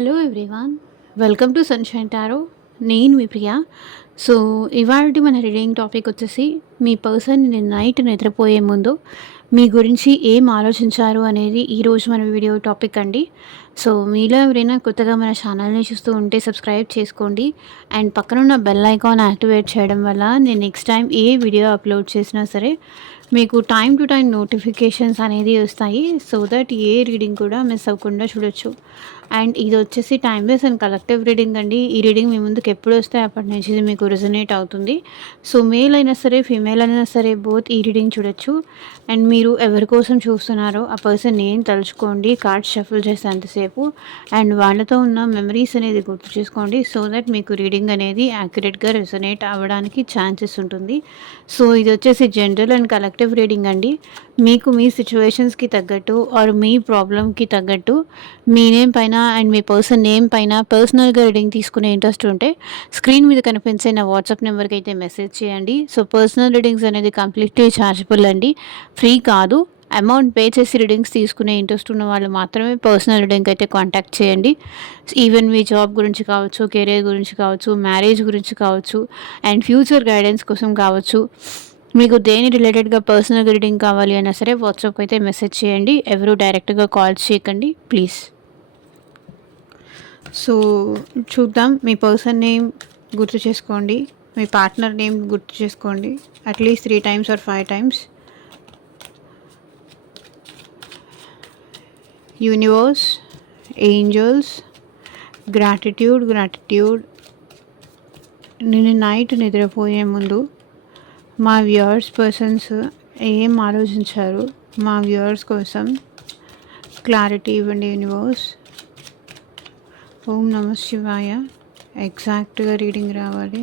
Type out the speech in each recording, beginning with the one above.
Hello everyone, welcome to sunshine tarot. నేను మీ ప్రియ. So, ఇవాల్టి మన రీడింగ్ టాపిక్ వచ్చేసి మీ పర్సన్ నైట్ నిద్రపోయే ముందు మీ గురించి ఏం ఆలోచించారు అనేది ఈరోజు మన వీడియో టాపిక్ అండి. సో, మీలో ఎవరైనా కొత్తగా మన ఛానల్ని చూస్తూ ఉంటే సబ్స్క్రైబ్ చేసుకోండి. అండ్ పక్కనున్న బెల్ ఐకాన్ యాక్టివేట్ చేయడం వల్ల నేను నెక్స్ట్ టైం ఏ వీడియో అప్లోడ్ చేసినా సరే మీకు టైం టు టైం నోటిఫికేషన్స్ అనేది వస్తాయి. సో దట్ ఏ రీడింగ్ కూడా మిస్ అవ్వకుండా చూడొచ్చు. అండ్ ఇది వచ్చేసి టైమ్లెస్ అండ్ కలెక్టివ్ రీడింగ్ అండి. ఈ రీడింగ్ మీ ముందుకు ఎప్పుడు వస్తే అప్పటి నుంచి ఇది మీకు రెజొనేట్ అవుతుంది. సో మేల్ అయినా సరే ఫీమేల్ అయినా సరే బోత్ ఈ రీడింగ్ చూడొచ్చు. అండ్ మీరు ఎవరి కోసం చూస్తున్నారో ఆ పర్సన్ నేమ్ తలుచుకోండి, కార్డ్స్ షఫుల్ చేసేంతసేపు. అండ్ వాళ్ళతో ఉన్న మెమరీస్ అనేది గుర్తు చేసుకోండి. సో దట్ మీకు రీడింగ్ అనేది యాక్యురేట్గా రెజొనేట్ అవ్వడానికి ఛాన్సెస్ ఉంటుంది. సో ఇది వచ్చేసి జనరల్ అండ్ కలెక్టివ్ రీడింగ్ అండి. మీకు మీ సిచ్యువేషన్స్కి తగ్గట్టు ఆర్ మీ ప్రాబ్లమ్కి తగ్గట్టు మీ నేమ్ పైన అండ్ మీ పర్సన్ నేమ్ పైన పర్సనల్గా రీడింగ్ తీసుకునే ఇంట్రెస్ట్ ఉంటే స్క్రీన్ మీద కనిపించే నా వాట్సాప్ నెంబర్కి అయితే మెసేజ్ చేయండి. సో పర్సనల్ రీడింగ్స్ అనేది కంప్లీట్లీ ఛార్జబుల్ అండి, ఫ్రీ కాదు. అమౌంట్ పే చేసి రీడింగ్స్ తీసుకునే ఇంట్రెస్ట్ ఉన్న వాళ్ళు మాత్రమే పర్సనల్ రీడింగ్ అయితే కాంటాక్ట్ చేయండి. ఈవెన్ మీ జాబ్ గురించి కావచ్చు, కెరీర్ గురించి కావచ్చు, మ్యారేజ్ గురించి కావచ్చు, అండ్ ఫ్యూచర్ గైడెన్స్ కోసం కావచ్చు, మీకు దేని రిలేటెడ్గా పర్సనల్ రీడింగ్ కావాలి అయినా సరే వాట్సాప్కి అయితే మెసేజ్ చేయండి. ఎవరు డైరెక్ట్గా కాల్ చేయకండి ప్లీజ్. సో చూద్దాం. మీ పర్సన్ నేమ్ గుర్తు చేసుకోండి, మీ పార్ట్నర్ నేమ్ గుర్తు చేసుకోండి at least 3 times or 5 times. Universe, angels, gratitude. నేను నైట్ నిద్రపోయే ముందు మా వ్యూవర్స్ పర్సన్స్ ఏం ఆలోచించారు, మా వ్యూవర్స్ కోసం క్లారిటీ ఇవ్వండి యూనివర్స్. ఓం నమః శివాయ. ఎగ్జాక్ట్గా రీడింగ్ రావాలి.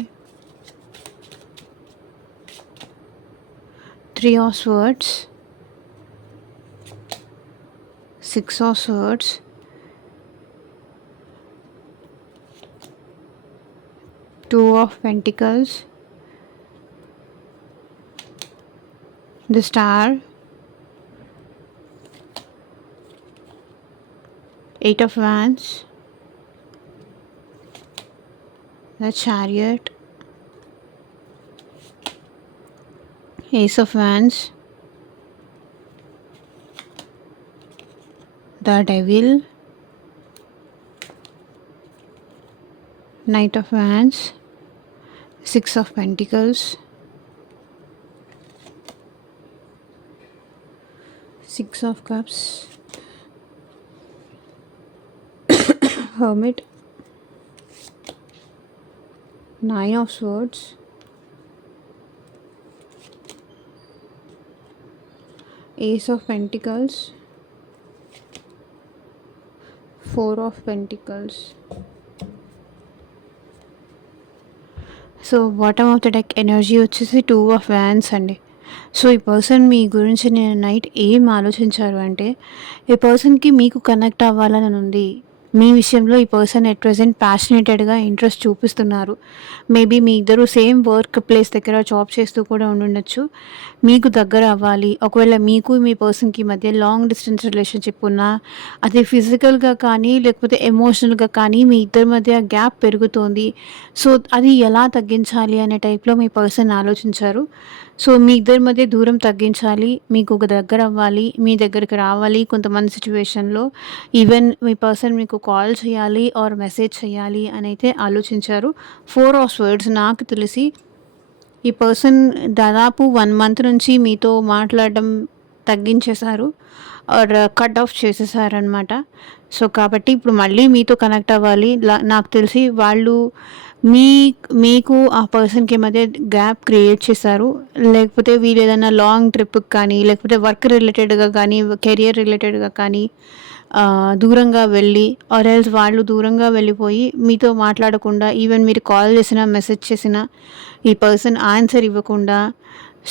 3 of Swords, 6 of Swords, 2 of Pentacles, the Star, 8 of Wands, the Chariot, Ace of Wands, the Devil, Knight of Wands, 6 of Pentacles, 6 of Cups, Hermit, 9 of Swords, Ace of Pentacles, 4 of Pentacles. So bottom of the deck energy వచ్చేసి 2 of Wands అండి. So ఈ person మీ గురించి నేను night ఏం ఆలోచించారు అంటే, ఈ పర్సన్కి మీకు కనెక్ట్ అవ్వాలని ఉంది. మీ విషయంలో ఈ పర్సన్ ఎట్ ప్రెజెంట్ ప్యాషనేటెడ్గా ఇంట్రెస్ట్ చూపిస్తున్నారు. మేబీ మీ ఇద్దరు సేమ్ వర్క్ ప్లేస్ దగ్గర జాబ్ చేస్తూ కూడా ఉండుండొచ్చు. మీకు దగ్గర అవ్వాలి. ఒకవేళ మీకు మీ పర్సన్కి మధ్య లాంగ్ డిస్టెన్స్ రిలేషన్షిప్ ఉన్నా అది ఫిజికల్గా కానీ లేకపోతే ఎమోషనల్గా కానీ మీ ఇద్దరి మధ్య గ్యాప్ పెరుగుతోంది. సో అది ఎలా తగ్గించాలి అనే టైప్లో మీ పర్సన్ ఆలోచించారు. సో మీ ఇద్దరి మధ్య దూరం తగ్గించాలి, మీకు ఒక దగ్గర అవ్వాలి, మీ దగ్గరికి రావాలి. కొంతమంది సిచ్యువేషన్లో ఈవెన్ మీ పర్సన్ మీకు కాల్ చేయాలి ఆర్ మెసేజ్ చేయాలి అని అయితే ఆలోచించారు. 4 of Swords నాకు తెలిసి ఈ పర్సన్ దాదాపు 1 month నుంచి మీతో మాట్లాడడం తగ్గించేశారు ఆర్ కట్ ఆఫ్ చేసేసారనమాట. సో కాబట్టి ఇప్పుడు మళ్ళీ మీతో కనెక్ట్ అవ్వాలి. నాకు తెలిసి వాళ్ళు మీకు ఆ పర్సన్కి మధ్య గ్యాప్ క్రియేట్ చేశారు. లేకపోతే వీళ్ళు ఏదైనా లాంగ్ ట్రిప్కి కానీ లేకపోతే వర్క్ రిలేటెడ్గా కానీ కెరియర్ రిలేటెడ్గా కానీ దూరంగా వెళ్ళి ఆర్ ఎల్స్ వాళ్ళు దూరంగా వెళ్ళిపోయి మీతో మాట్లాడకుండా ఈవెన్ మీరు కాల్ చేసినా మెసేజ్ చేసినా ఈ పర్సన్ ఆన్సర్ ఇవ్వకుండా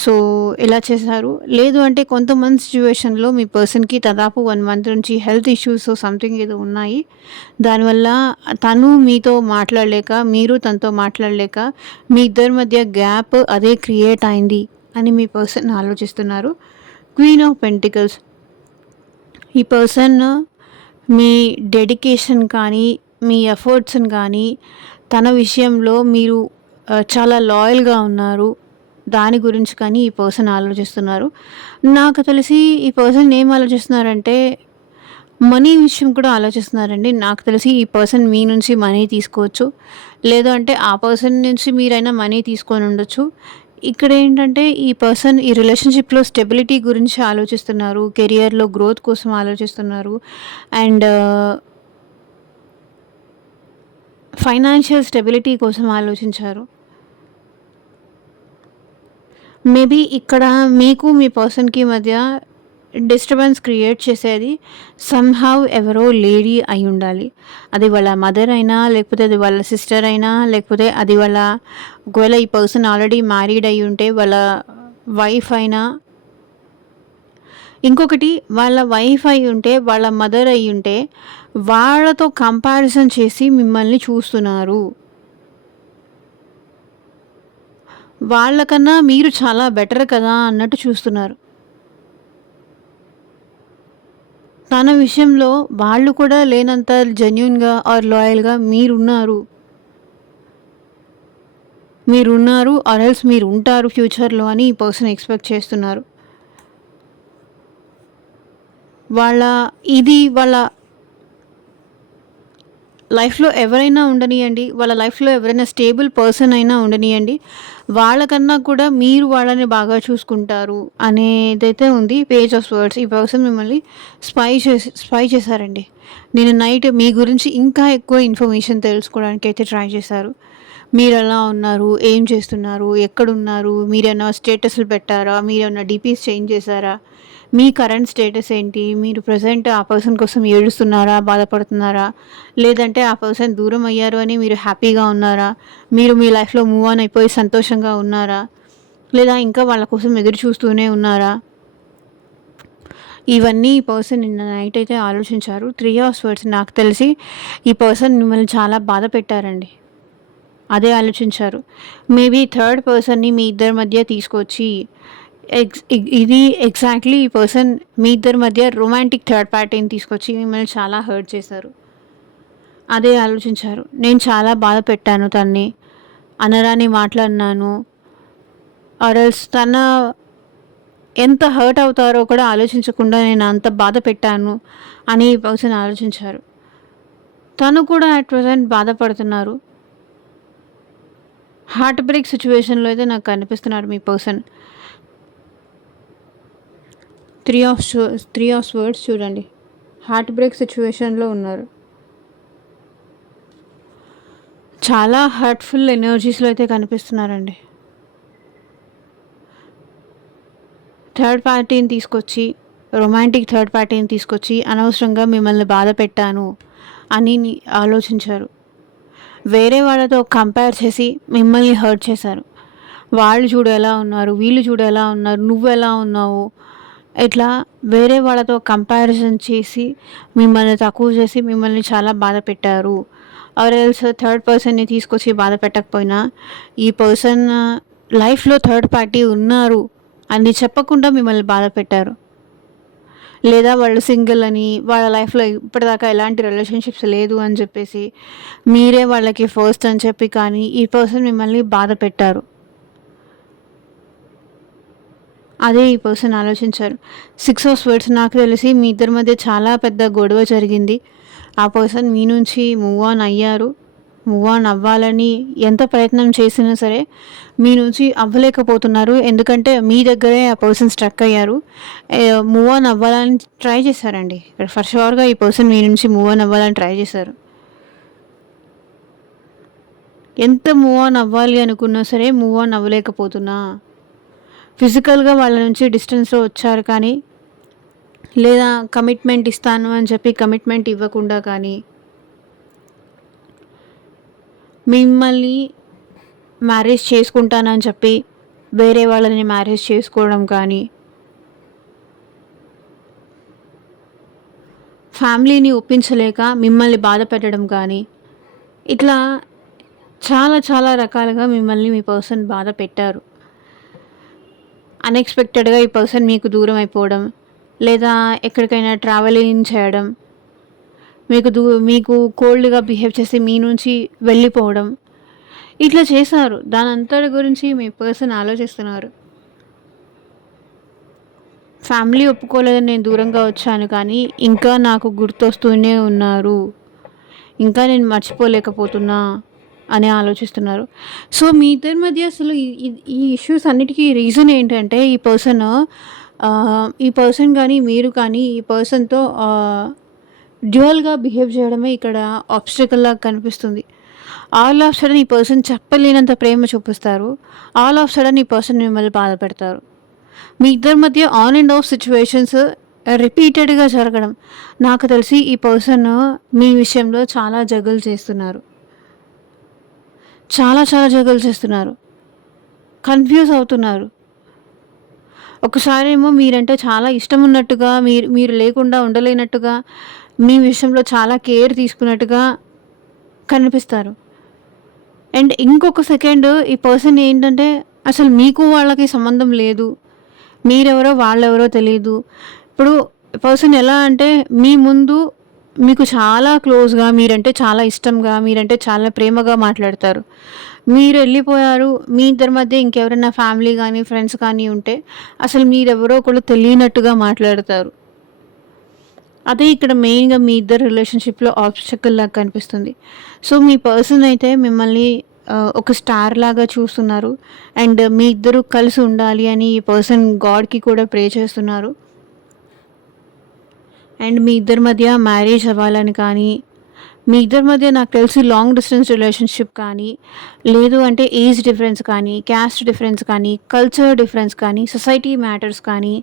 సో ఇలా చేశారు. లేదు అంటే కొంతమంది సిచ్యువేషన్లో మీ పర్సన్కి దాదాపు 1 month నుంచి హెల్త్ ఇష్యూస్ సంథింగ్ ఏదో ఉన్నాయి. దానివల్ల తను మీతో మాట్లాడలేక మీరు తనతో మాట్లాడలేక మీ ఇద్దరి మధ్య గ్యాప్ అదే క్రియేట్ అయింది అని మీ పర్సన్ ఆలోచిస్తున్నారు. క్వీన్ ఆఫ్ పెంటికల్స్, ఈ పర్సన్ మీ డెడికేషన్ కానీ మీ ఎఫర్ట్స్‌ని గానీ, తన విషయంలో మీరు చాలా లాయల్‌గా ఉన్నారు. దాని గురించి కానీ ఈ పర్సన్ ఆలోచిస్తున్నారు. నాకు తెలిసి ఈ పర్సన్ ఏం ఆలోచిస్తున్నారంటే, మనీ విషయం కూడా ఆలోచిస్తున్నారండి. నాకు తెలిసి ఈ పర్సన్ మీ నుంచి మనీ తీసుకోవచ్చు. లేదు అంటే ఆ పర్సన్ నుంచి మీరైనా మనీ తీసుకొనుండొచ్చు. ఇక్కడేంటంటే ఈ పర్సన్ ఈ రిలేషన్‌షిప్‌లో స్టెబిలిటీ గురించి ఆలోచిస్తున్నారు. కెరియర్‌లో గ్రోత్ కోసం ఆలోచిస్తున్నారు. అండ్ ఫైనాన్షియల్ స్టెబిలిటీ కోసం ఆలోచించారు. మేబీ ఇక్కడ మీకు మీ పర్సన్‌కి మధ్య డిస్టర్బెన్స్ క్రియేట్ చేసేది సమ్‌హౌ ఎవరో లేడీ అయ్యుండాలి. అది వాళ్ళ మదర్ అయినా, లేకపోతే అది వాళ్ళ సిస్టర్ అయినా, లేకపోతే అది వాళ్ళ ఒకవేళ ఈ పర్సన్ ఆల్రెడీ మ్యారీడ్ అయ్యుంటే వాళ్ళ వైఫ్ అయినా, ఇంకొకటి వాళ్ళ వైఫ్ అయ్యుంటే, వాళ్ళ మదర్ అయ్యుంటే, వాళ్ళతో కంపారిజన్ చేసి మిమ్మల్ని చూస్తున్నారు. వాళ్ళకన్నా మీరు చాలా బెటర్ కదా అన్నట్టు చూస్తున్నారు. తన విషయంలో వాళ్ళు కూడా లేనంత జెన్యూన్‌గా ఆర్ లాయల్‌గా మీరున్నారు. మీరున్నారు ఆర్ ఎల్స్ మీరుంటారు ఫ్యూచర్‌లో అని ఈ పర్సన్ ఎక్స్‌పెక్ట్ చేస్తున్నారు. వాళ్ళ ఇది వాళ్ళ లైఫ్‌లో ఎవరైనా ఉండనియండి. వాళ్ళ లైఫ్‌లో ఎవరైనా స్టేబుల్ పర్సన్ అయినా ఉండనియండి. వాళ్ళకన్నా కూడా మీరు వాళ్ళని బాగా చూసుకుంటారు అనేదైతే ఉంది పేజ్ ఆఫ్ వర్డ్స్. ఈ పర్సన్ మిమ్మల్ని స్పై చేశారండి. నిన్న నైట్ మీ గురించి ఇంకా ఎక్కువ ఇన్ఫర్మేషన్ తెలుసుకోవడానికైతే ట్రై చేశారు. మీరెలా ఉన్నారు? ఏం చేస్తున్నారు? ఎక్కడున్నారు? మీరేమైనా స్టేటస్‌లు పెట్టారా? మీరేమైనా డీపీస్ చేంజ్ చేశారా? మీ కరెంట్ స్టేటస్ ఏంటి? మీరు ప్రెజెంట్ ఆ పర్సన్ కోసం ఏడుస్తున్నారా? బాధపడుతున్నారా? లేదంటే ఆ పర్సన్ దూరం అయ్యారు అని మీరు హ్యాపీగా ఉన్నారా? మీరు మీ లైఫ్‌లో మూవ్ ఆన్ అయిపోయి సంతోషంగా ఉన్నారా? లేదా ఇంకా వాళ్ళ కోసం ఎదురు చూస్తూనే ఉన్నారా? ఇవన్నీ ఈ పర్సన్ నిన్న నైట్ అయితే ఆలోచించారు. 3 ఆఫ్ స్వర్డ్స్ నాకు తెలిసి ఈ పర్సన్ మిమ్మల్ని చాలా బాధ పెట్టారండి. అదే ఆలోచించారు. మేబీ థర్డ్ పర్సన్‌ని మీ ఇద్దరి మధ్య తీసుకొచ్చి ఇది ఎగ్జాక్ట్‌లీ ఈ పర్సన్ మీ ఇద్దరి మధ్య రొమాంటిక్ థర్డ్ పార్టీని తీసుకొచ్చి మిమ్మల్ని చాలా హర్ట్ చేశారు. అదే ఆలోచించారు. నేను చాలా బాధ పెట్టాను తన్ని. అనరాని మాటలన్నాను. ఆర్ ఎల్స్ తన ఎంత హర్ట్ అవుతారో కూడా ఆలోచించకుండా నేను అంత బాధ పెట్టాను అని ఈ పర్సన్ ఆలోచించారు. తను కూడా అట్ ప్రెజెంట్ బాధపడుతున్నారు. హార్ట్ బ్రేక్ సిట్యుయేషన్‌లో అయితే నాకు కనిపిస్తున్నాడు మీ పర్సన్. 3 ఆఫ్ స్వర్డ్స్ చూడండి. హార్ట్ బ్రేక్ సిట్యుయేషన్‌లో ఉన్నారు. చాలా హర్ట్‌ఫుల్ ఎనర్జీస్‌లో అయితే కనిపిస్తున్నారండి. థర్డ్ పార్టీని తీసుకొచ్చి, రొమాంటిక్ థర్డ్ పార్టీని తీసుకొచ్చి అనవసరంగా మిమ్మల్ని బాధ పెట్టాను అని ఆలోచించారు. వేరే వాళ్ళతో కంపేర్ చేసి మిమ్మల్ని హర్ట్ చేశారు. వాళ్ళు చూడు ఎలా ఉన్నారు, వీళ్ళు చూడు ఎలా ఉన్నారు, నువ్వెలా ఉన్నావు, ఇట్లా వేరే వాళ్ళతో కంపారిజన్ చేసి మిమ్మల్ని తక్కువ చేసి మిమ్మల్ని చాలా బాధ పెట్టారు. ఆర్ ఎల్స్ థర్డ్ పర్సన్‌ని తీసుకొచ్చి బాధ పెట్టకపోయినా ఈ పర్సన్ లైఫ్‌లో థర్డ్ పార్టీ ఉన్నారు అని చెప్పకుండా మిమ్మల్ని బాధ పెట్టారు. లేదా వాళ్ళు సింగిల్ అని, వాళ్ళ లైఫ్‌లో ఇప్పటిదాకా ఎలాంటి రిలేషన్‌షిప్స్ లేదు అని చెప్పేసి, మీరే వాళ్ళకి ఫస్ట్ అని చెప్పి కానీ ఈ పర్సన్ మిమ్మల్ని బాధ పెట్టారు. అదే ఈ పర్సన్ ఆలోచించారు. 6 ఆఫ్ స్వర్డ్స్ నాకు తెలిసి మీ ఇద్దరి మధ్య చాలా పెద్ద గొడవ జరిగింది. ఆ పర్సన్ మీ నుంచి మూవ్ ఆన్ అయ్యారు. మూవ్ ఆన్ అవ్వాలని ఎంత ప్రయత్నం చేసినా సరే మీ నుంచి అవ్వలేకపోతున్నారు. ఎందుకంటే మీ దగ్గరే ఆ పర్సన్ స్ట్రక్ అయ్యారు. మూవ్ ఆన్ అవ్వాలని ట్రై చేశారండి. ఫర్ ష్యూర్‌గా ఈ పర్సన్ మీ నుంచి మూవ్ ఆన్ అవ్వాలని ట్రై చేశారు. ఎంత మూవ్ ఆన్ అవ్వాలి అనుకున్నా సరే మూవ్ ఆన్ అవ్వలేకపోతున్నా. ఫిజికల్‌గా వాళ్ళ నుంచి డిస్టెన్స్‌లో వచ్చారు కానీ, లేదా కమిట్మెంట్ ఇస్తాను అని చెప్పి కమిట్మెంట్ ఇవ్వకుండా కానీ, మిమ్మల్ని మ్యారేజ్ చేసుకుంటానని చెప్పి వేరే వాళ్ళని మ్యారేజ్ చేసుకోవడం కానీ, ఫ్యామిలీని ఒప్పించలేక మిమ్మల్ని బాధ పెట్టడం కానీ, ఇట్లా చాలా చాలా రకాలుగా మిమ్మల్ని మీ పర్సన్ బాధ పెట్టారు. అన్‌ఎక్స్‌పెక్టెడ్‌గా ఈ పర్సన్ మీకు దూరం అయిపోవడం, లేదా ఎక్కడికైనా ట్రావెలింగ్ చేయడం, మీకు కోల్డ్‌గా బిహేవ్ చేసి మీ నుంచి వెళ్ళిపోవడం. ఇట్లా చేశారు. దానంతటి గురించి మీ పర్సన్ ఆలోచిస్తున్నారు. ఫ్యామిలీ ఒప్పుకోలేదని నేను దూరంగా వచ్చాను కానీ, ఇంకా నాకు గుర్తొస్తూనే ఉన్నారు. ఇంకా నేను మర్చిపోలేకపోతున్నా అని ఆలోచిస్తున్నారు. సో, మీ ఇద్దరి మధ్య అసలు ఈ ఇష్యూస్ అన్నిటికి రీజన్ ఏంటంటే ఈ పర్సన్ గానీ, మీరు కానీ ఈ పర్సన్‌తో డ్యూయల్‌గా బిహేవ్ చేయడమే ఇక్కడ ఆబ్స్టాకల్‌లాగా కనిపిస్తుంది. ఆల్ ఆఫ్ సడెన్ ఈ పర్సన్ చెప్పలేనంత ప్రేమ చూపిస్తారు. ఆల్ ఆఫ్ సడెన్ ఈ పర్సన్ మిమ్మల్ని బాధపెడతారు. మీ ఇద్దరి మధ్య ఆన్ అండ్ ఆఫ్ సిట్యుయేషన్స్ రిపీటెడ్‌గా జరగడం. నాకు తెలిసి ఈ పర్సన్ మీ విషయంలో చాలా జగల్ చేస్తున్నారు. చాలా చాలా జగల్ చేస్తున్నారు. కన్‌ఫ్యూజ్ అవుతున్నారు. ఒకసారేమో మీరంటే చాలా ఇష్టం ఉన్నట్టుగా, మీరు మీరు లేకుండా ఉండలేనట్టుగా, మీ విషయంలో చాలా కేర్ తీసుకున్నట్టుగా కనిపిస్తారు. అండ్ ఇంకొక సెకండ్ ఈ పర్సన్ ఏంటంటే అసలు మీకు వాళ్ళకి సంబంధం లేదు. మీరెవరో వాళ్ళెవరో తెలీదు. ఇప్పుడు పర్సన్ ఎలా అంటే మీ ముందు మీకు చాలా క్లోజ్‌గా, మీరంటే చాలా ఇష్టంగా, మీరంటే చాలా ప్రేమగా మాట్లాడతారు. మీరు ఎళ్ళిపోయారు. మీ ఇద్దరి మధ్య ఇంకెవరైనా ఫ్యామిలీ గానీ, ఫ్రెండ్స్ కానీ ఉంటే అసలు మీరెవరో కూడా తెలియనట్టుగా మాట్లాడతారు. అదే ఇక్కడ మెయిన్‌గా మీ ఇద్దరి రిలేషన్‌షిప్‌లో ఆబ్స్టాకల్‌లాగా కనిపిస్తుంది. సో, మీ పర్సన్ అయితే మిమ్మల్ని ఒక స్టార్ లాగా చూస్తున్నారు. అండ్ మీ ఇద్దరు కలిసి ఉండాలి అని ఈ పర్సన్ గాడ్‌కి కూడా ప్రే చేస్తున్నారు. అండ్ మీ ఇద్దరి మధ్య మ్యారేజ్ అవ్వాలని కానీ, మీ ఇద్దరి మధ్య నాకు తెలిసి లాంగ్ డిస్టెన్స్ రిలేషన్‌షిప్ కానీ, లేదు అంటే ఏజ్ డిఫరెన్స్ కానీ, క్యాస్ట్ డిఫరెన్స్ కానీ, కల్చర్ డిఫరెన్స్ కానీ, సొసైటీ మ్యాటర్స్ కానీ,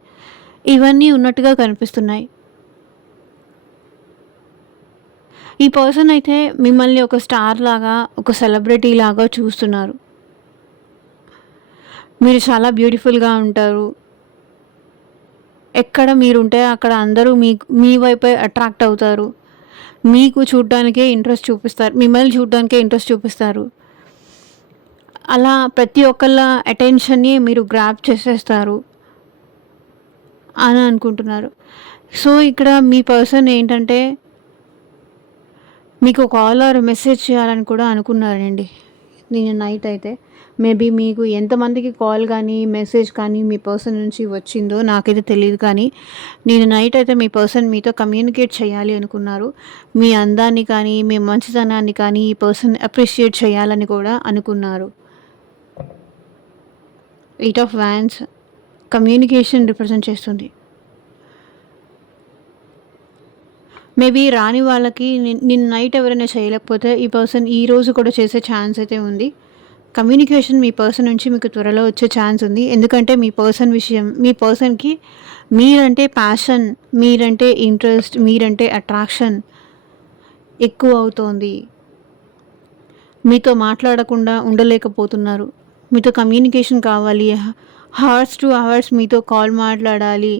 ఇవన్నీ ఉన్నట్టుగా కనిపిస్తున్నాయి. ఈ పర్సన్ అయితే మిమ్మల్ని ఒక స్టార్ లాగా, ఒక సెలబ్రిటీ లాగా చూస్తున్నారు. మీరు చాలా బ్యూటిఫుల్‌గా ఉంటారు. ఎక్కడ మీరుంటే అక్కడ అందరూ మీ వైపే అట్రాక్ట్ అవుతారు. మీకు చూడ్డానికే ఇంట్రెస్ట్ చూపిస్తారు. మిమ్మల్ని చూడ్డానికే ఇంట్రెస్ట్ చూపిస్తారు. అలా ప్రతి ఒక్కళ్ళ అటెన్షన్‌ని మీరు గ్రాబ్ చేసేస్తారు అని అనుకుంటున్నారు. సో, ఇక్కడ మీ పర్సన్ ఏంటంటే మీకు కాల్ ఆర్ మెసేజ్ చేయాలని కూడా అనుకున్నారండి. నిన్న నైట్ అయితే. మేబీ మీకు ఎంతమందికి కాల్ కానీ, మెసేజ్ కానీ మీ పర్సన్ నుంచి వచ్చిందో నాకైతే తెలీదు కానీ, నిన్న నైట్ అయితే మీ పర్సన్ మీతో కమ్యూనికేట్ చేయాలి అనుకున్నారు. మీ అందాన్ని కానీ, మీ మంచితనాన్ని కానీ ఈ పర్సన్ అప్రిషియేట్ చేయాలని కూడా అనుకున్నారు. 8 ఆఫ్ వాండ్స్ కమ్యూనికేషన్ రిప్రజెంట్ చేస్తుంది. మేబీ రాని వాళ్ళకి నిన్న నైట్ ఎవరైనా చేయలేకపోతే ఈ పర్సన్ ఈరోజు కూడా చేసే ఛాన్స్ అయితే ఉంది. కమ్యూనికేషన్ మీ పర్సన్ నుంచి మీకు త్వరలో వచ్చే ఛాన్స్ ఉంది. ఎందుకంటే మీ పర్సన్‌కి మీరంటే ప్యాషన్, మీరంటే ఇంట్రెస్ట్, మీరంటే అట్రాక్షన్ ఎక్కువ అవుతోంది. మీతో మాట్లాడకుండా ఉండలేకపోతున్నారు. మీతో కమ్యూనికేషన్ కావాలి. హవర్స్ టు అవర్స్ మీతో కాల్ మాట్లాడాలి.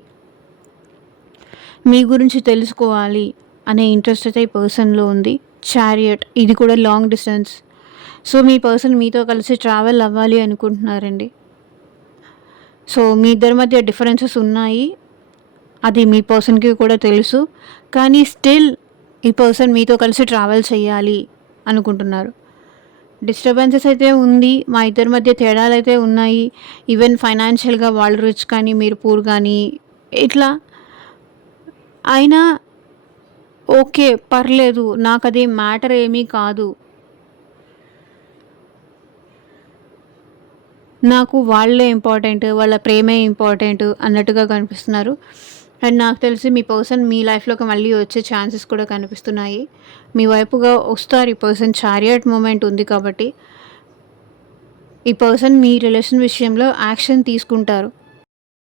మీ గురించి తెలుసుకోవాలి అనే ఇంట్రెస్ట్ అయితే ఈ పర్సన్‌లో ఉంది. చారియట్ ఇది కూడా లాంగ్ డిస్టెన్స్. సో, మీ పర్సన్ మీతో కలిసి ట్రావెల్ అవ్వాలి అనుకుంటున్నారండి. సో, మీ ఇద్దరి మధ్య డిఫరెన్సెస్ ఉన్నాయి. అది మీ పర్సన్‌కి కూడా తెలుసు. కానీ స్టిల్ ఈ పర్సన్ మీతో కలిసి ట్రావెల్ చేయాలి అనుకుంటున్నారు. డిస్టర్బెన్సెస్ అయితే ఉంది. మా ఇద్దరి మధ్య తేడాలైతే ఉన్నాయి. ఈవెన్ ఫైనాన్షియల్‌గా వాళ్ళు రిచ్ కానీ, మీరు పూర్ కానీ ఇట్లా అయినా ఓకే. పర్లేదు. నాకది మ్యాటర్ ఏమీ కాదు. నాకు వాళ్ళే ఇంపార్టెంట్. వాళ్ళ ప్రేమే ఇంపార్టెంట్ అన్నట్టుగా కనిపిస్తున్నారు. అండ్ నాకు తెలిసి మీ పర్సన్ మీ లైఫ్‌లోకి మళ్ళీ వచ్చే ఛాన్సెస్ కూడా కనిపిస్తున్నాయి. మీ వైపుగా వస్తారు ఈ పర్సన్. చారియట్ మూమెంట్ ఉంది కాబట్టి, ఈ పర్సన్ మీ రిలేషన్ విషయంలో యాక్షన్ తీసుకుంటారు.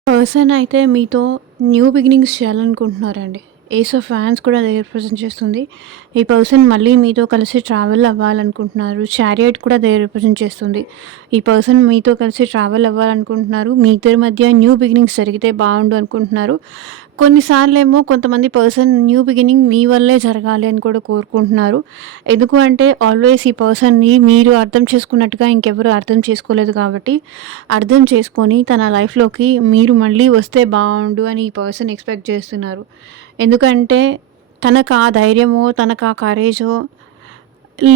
పర్సన్ అయితే మీతో న్యూ బిగినింగ్స్ చేయాలనుకుంటున్నారండి. ఏస్ ఆఫ్ వ్యాన్స్ కూడా అదే రిప్రజెంట్ చేస్తుంది. ఈ పర్సన్ మళ్ళీ మీతో కలిసి ట్రావెల్ అవ్వాలనుకుంటున్నారు. చారియట్ కూడా అదే రిప్రజెంట్ చేస్తుంది. ఈ పర్సన్ మీతో కలిసి ట్రావెల్ అవ్వాలనుకుంటున్నారు. మీ ఇద్దరి మధ్య న్యూ బిగినింగ్స్ జరిగితే బాగుండు అనుకుంటున్నారు. కొన్నిసార్లేమో కొంతమంది పర్సన్ న్యూ బిగినింగ్ మీ వల్లే జరగాలి అని కూడా కోరుకుంటున్నారు. ఎందుకు అంటే ఆల్వేస్ ఈ పర్సన్‌ని మీరు అర్థం చేసుకున్నట్టుగా ఇంకెవరు అర్థం చేసుకోలేదు కాబట్టి, అర్థం చేసుకొని తన లైఫ్‌లోకి మీరు మళ్ళీ వస్తే బాగుండు అని ఈ పర్సన్ ఎక్స్‌పెక్ట్ చేస్తున్నారు. ఎందుకంటే తనకు ఆ ధైర్యమో, తనకు ఆ కరేజో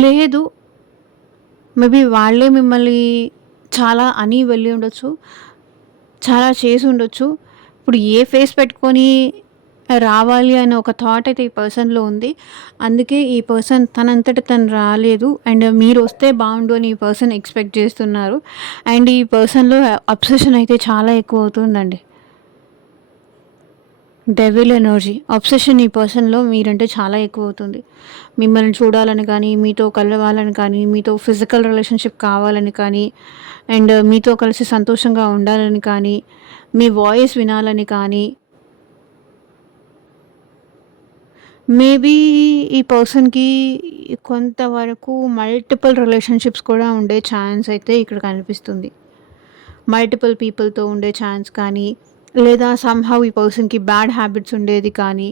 లేదు. మేబీ వాళ్ళే మిమ్మల్ని చాలా అని వెళ్ళి ఉండొచ్చు. చాలా చేసి ఉండొచ్చు. ఇప్పుడు ఏ ఫేస్ పెట్టుకొని రావాలి అనే ఒక థాట్ అయితే ఈ పర్సన్‌లో ఉంది. అందుకే ఈ పర్సన్ తనంతట తను రాలేదు. అండ్ మీరొస్తే బావుండు అని ఈ పర్సన్ ఎక్స్‌పెక్ట్ చేస్తున్నారు. అండ్ ఈ పర్సన్‌లో అబ్సెషన్ అయితే చాలా ఎక్కువవుతుందండి. డెవిల్ ఎనర్జీ, అబ్సెషన్ ఈ పర్సన్‌లో మీరంటే చాలా ఎక్కువవుతుంది. మిమ్మల్ని చూడాలని కానీ, మీతో కలవాలని కానీ, మీతో ఫిజికల్ రిలేషన్‌షిప్ కావాలని కానీ, అండ్ మీతో కలిసి సంతోషంగా ఉండాలని కానీ, మీ వాయిస్ వినాలని కానీ, మేబీ ఈ పర్సన్‌కి కొంతవరకు మల్టిపుల్ రిలేషన్‌షిప్స్ కూడా ఉండే ఛాన్స్ అయితే ఇక్కడ కనిపిస్తుంది. మల్టిపుల్ పీపుల్‌తో ఉండే ఛాన్స్ కానీ, లేదా సమ్‌హౌ ఈ పర్సన్‌కి బ్యాడ్ హ్యాబిట్స్ ఉండేది కానీ,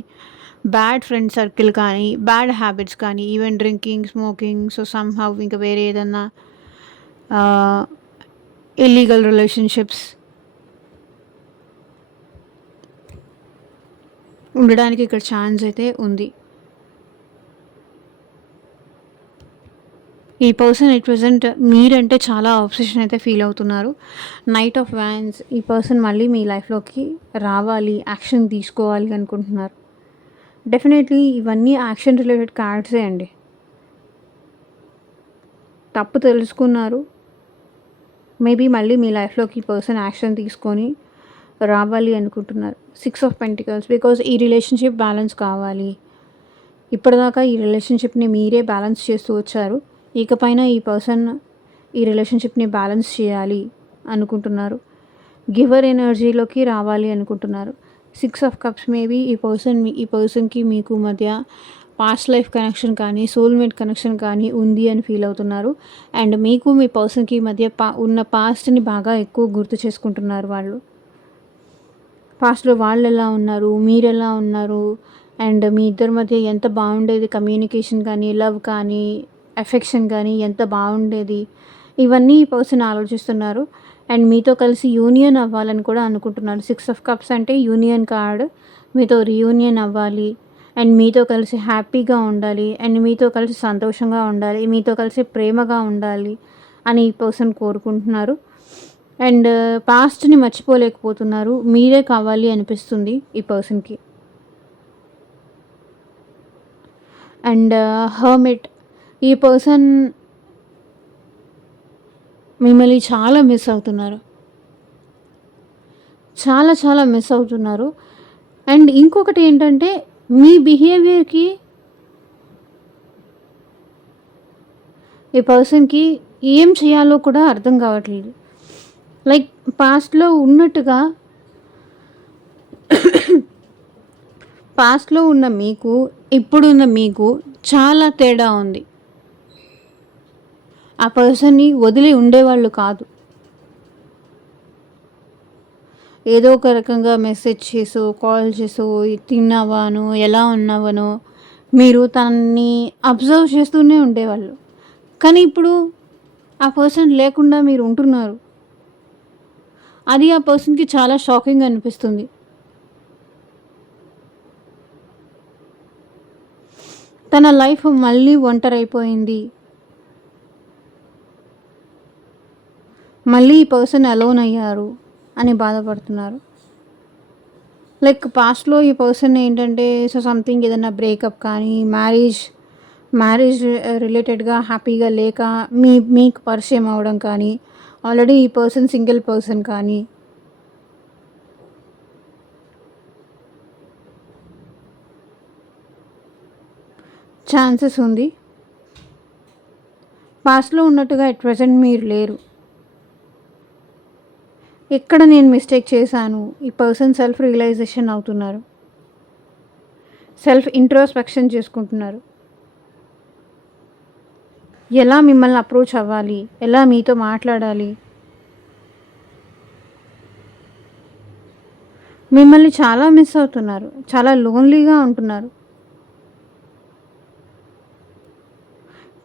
బ్యాడ్ ఫ్రెండ్ సర్కిల్ కానీ, బ్యాడ్ హ్యాబిట్స్ కానీ, even drinking, smoking, so somehow ఇంకా వేరే ఏదన్నా ఆహ్, ఇల్లీగల్ రిలేషన్‌షిప్స్ ఉండడానికి ఇక్కడ ఛాన్స్ అయితే ఉంది. ఈ పర్సన్ ఎట్ ప్రెజెంట్ మీరంటే చాలా అబ్సెషన్ అయితే ఫీల్ అవుతున్నారు. నైట్ ఆఫ్ వ్యాన్స్, ఈ పర్సన్ మళ్ళీ మీ లైఫ్‌లోకి రావాలి, యాక్షన్ తీసుకోవాలి అనుకుంటున్నారు. డెఫినెట్‌లీ ఇవన్నీ యాక్షన్ రిలేటెడ్ కార్డ్సే అండి. తప్పు తెలుసుకున్నారు. మేబీ మళ్ళీ మీ లైఫ్‌లోకి ఈ పర్సన్ యాక్షన్ తీసుకొని రావాలి అనుకుంటున్నారు. 6 ఆఫ్ పెంటికల్స్, బికాజ్ ఈ రిలేషన్‌షిప్ బ్యాలెన్స్ కావాలి. ఇప్పటిదాకా ఈ రిలేషన్‌షిప్‌ని మీరే బ్యాలెన్స్ చేస్తూ వచ్చారు. ఇకపైన ఈ పర్సన్ ఈ రిలేషన్‌షిప్‌ని బ్యాలెన్స్ చేయాలి అనుకుంటున్నారు. గివర్ ఎనర్జీలోకి రావాలి అనుకుంటున్నారు. 6 ఆఫ్ కప్స్, మేబీ ఈ పర్సన్‌కి మీకు మధ్య పాస్ట్ లైఫ్ కనెక్షన్ కానీ, సోల్‌మేట్ కనెక్షన్ కానీ ఉంది అని ఫీల్ అవుతున్నారు. అండ్ మీకు మీ పర్సన్‌కి మధ్య ఉన్న పాస్ట్‌ని బాగా ఎక్కువ గుర్తు చేసుకుంటున్నారు వాళ్ళు. పాస్ట్‌లో వాళ్ళెలా ఉన్నారు, మీరెలా ఉన్నారు, అండ్ మీ ఇద్దరి మధ్య ఎంత బాగుండేది కమ్యూనికేషన్ కానీ, లవ్ కానీ, ఎఫెక్షన్ కానీ ఎంత బాగుండేది, ఇవన్నీ ఈ పర్సన్ ఆలోచిస్తున్నారు. అండ్ మీతో కలిసి యూనియన్ అవ్వాలని కూడా అనుకుంటున్నారు. 6 ఆఫ్ కప్స్ అంటే యూనియన్ కార్డ్. మీతో రీయూనియన్ అవ్వాలి, అండ్ మీతో కలిసి హ్యాపీగా ఉండాలి, అండ్ మీతో కలిసి సంతోషంగా ఉండాలి, మీతో కలిసి ప్రేమగా ఉండాలి అని ఈ పర్సన్ కోరుకుంటున్నారు. అండ్ పాస్ట్‌ని మర్చిపోలేకపోతున్నారు. మీరే కావాలి అనిపిస్తుంది ఈ పర్సన్‌కి. అండ్ హర్మిట్, ఈ పర్సన్ మిమ్మల్ని చాలా మిస్ అవుతున్నారు. చాలా చాలా మిస్ అవుతున్నారు. అండ్ ఇంకొకటి ఏంటంటే మీ బిహేవియర్‌కి ఈ పర్సన్‌కి ఏం చేయాలో కూడా అర్థం కావట్లేదు. లైక్ పాస్ట్‌లో ఉన్నట్టుగా పాస్ట్‌లో ఉన్న మీకు, ఇప్పుడున్న మీకు చాలా తేడా ఉంది. ఆ పర్సన్‌ని వదిలి ఉండేవాళ్ళు కాదు. ఏదో ఒక రకంగా మెసేజ్ చేసో, కాల్ చేసో, తిన్నావానో, ఎలా ఉన్నావనో మీరు తనని అబ్జర్వ్ చేస్తూనే ఉండేవాళ్ళు. కానీ ఇప్పుడు ఆ పర్సన్ లేకుండా మీరు ఉంటున్నారు. అది ఆ పర్సన్‌కి చాలా షాకింగ్ అనిపిస్తుంది. తన లైఫ్ మళ్ళీ ఒంటరైపోయింది. మళ్ళీ ఈ పర్సన్ అలోన్ అయ్యారు అని బాధపడుతున్నారు. లైక్ పాస్ట్‌లో ఈ పర్సన్ ఏంటంటే సో సంథింగ్ ఏదైనా బ్రేకప్ కానీ, మ్యారేజ్ రిలేటెడ్‌గా హ్యాపీగా లేక మీకు పరిచయం అవ్వడం కానీ, ఆల్రెడీ ఈ పర్సన్ సింగిల్ పర్సన్ కానీ, ఛాన్సెస్ ఉంది. పాస్ట్‌లో ఉన్నట్టుగా ఎట్ ప్రెజెంట్ మీరు లేరు. ఎక్కడ నేను మిస్టేక్ చేశాను, ఈ పర్సన్ సెల్ఫ్ రియలైజేషన్ అవుతున్నారు. సెల్ఫ్ ఇంట్రోస్పెక్షన్ చేసుకుంటున్నారు. ఎలా మిమ్మల్ని అప్రోచ్ అవ్వాలి, ఎలా మీతో మాట్లాడాలి, మిమ్మల్ని చాలా మిస్ అవుతున్నారు. చాలా లోన్లీగా ఉంటున్నారు.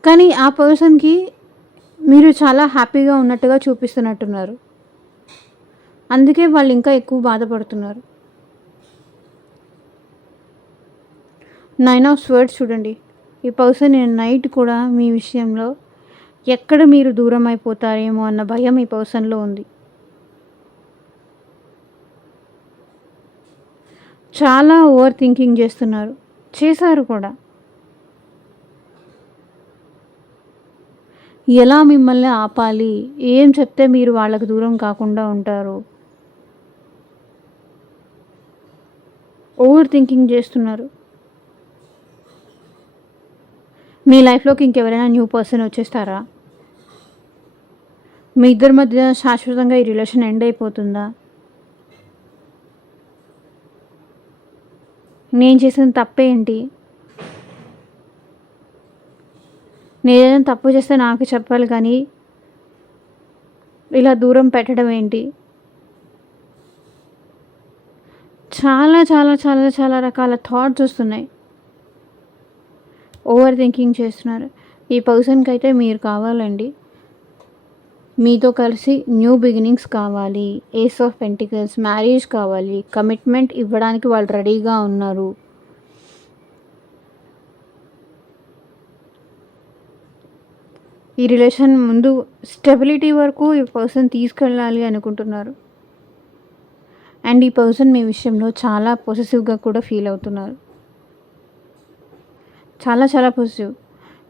కానీ ఆ పర్సన్‌కి మీరు చాలా హ్యాపీగా ఉన్నట్టుగా చూపిస్తున్నట్టున్నారు. అందుకే వాళ్ళు ఇంకా ఎక్కువ బాధపడుతున్నారు. 9 ఆఫ్ స్వర్డ్స్ చూడండి. ఈ పర్సన్ నైట్ కూడా మీ విషయంలో ఎక్కడ మీరు దూరం అయిపోతారేమో అన్న భయం ఈ పర్సన్‌లో ఉంది. చాలా ఓవర్ థింకింగ్ చేస్తున్నారు. చేశారు కూడా. ఎలా మిమ్మల్ని ఆపాలి? ఏం చెప్తే మీరు వాళ్ళకి దూరం కాకుండా ఉంటారు? ఓవర్ థింకింగ్ చేస్తున్నారు. మీ లైఫ్‌లోకి ఇంకెవరైనా న్యూ పర్సన్ వచ్చేస్తారా? మీ ఇద్దరి మధ్య శాశ్వతంగా ఈ రిలేషన్ ఎండ్ అయిపోతుందా? నేను చేసిన తప్పేంటి? నేనేదైనా తప్పు చేస్తే నాకు చెప్పాలి కానీ, ఇలా దూరం పెట్టడం ఏంటి? చాలా చాలా చాలా చాలా రకాల థాట్స్ వస్తున్నాయి. ఓవర్ థింకింగ్ చేస్తున్నారు. ఈ పర్సన్‌కైతే మీరు కావాలండి. మీతో కలిసి న్యూ బిగినింగ్స్ కావాలి. ఏస్ ఆఫ్ పెంటికల్స్, మ్యారేజ్ కావాలి. కమిట్మెంట్ ఇవ్వడానికి వాళ్ళు రెడీగా ఉన్నారు. ఈ రిలేషన్ ముందు స్టెబిలిటీ వరకు ఈ పర్సన్ తీసుకెళ్ళాలి అనుకుంటున్నారు. అండ్ ఈ పర్సన్ మీ విషయంలో చాలా పొసెసివ్‌గా కూడా ఫీల్ అవుతున్నారు. చాలా చాలా పొసెసివ్.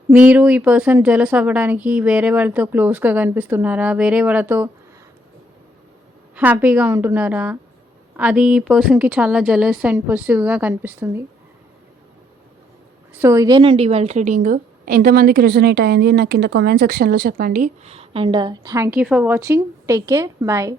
మీరు ఈ పర్సన్ జెలస్ అవ్వడానికి వేరే వాళ్ళతో క్లోజ్‌గా కనిపిస్తున్నారా? వేరే వాళ్ళతో హ్యాపీగా ఉంటున్నారా? అది ఈ పర్సన్‌కి చాలా జెలస్ అండ్ పొసెసివ్‌గా కనిపిస్తుంది. సో, ఇదేనండి ఇవాళ రీడింగు. ఎంతమందికి రెజొనేట్ అయింది నాకు కింద కామెంట్ సెక్షన్‌లో చెప్పండి. And thank you for watching. Take care. Bye.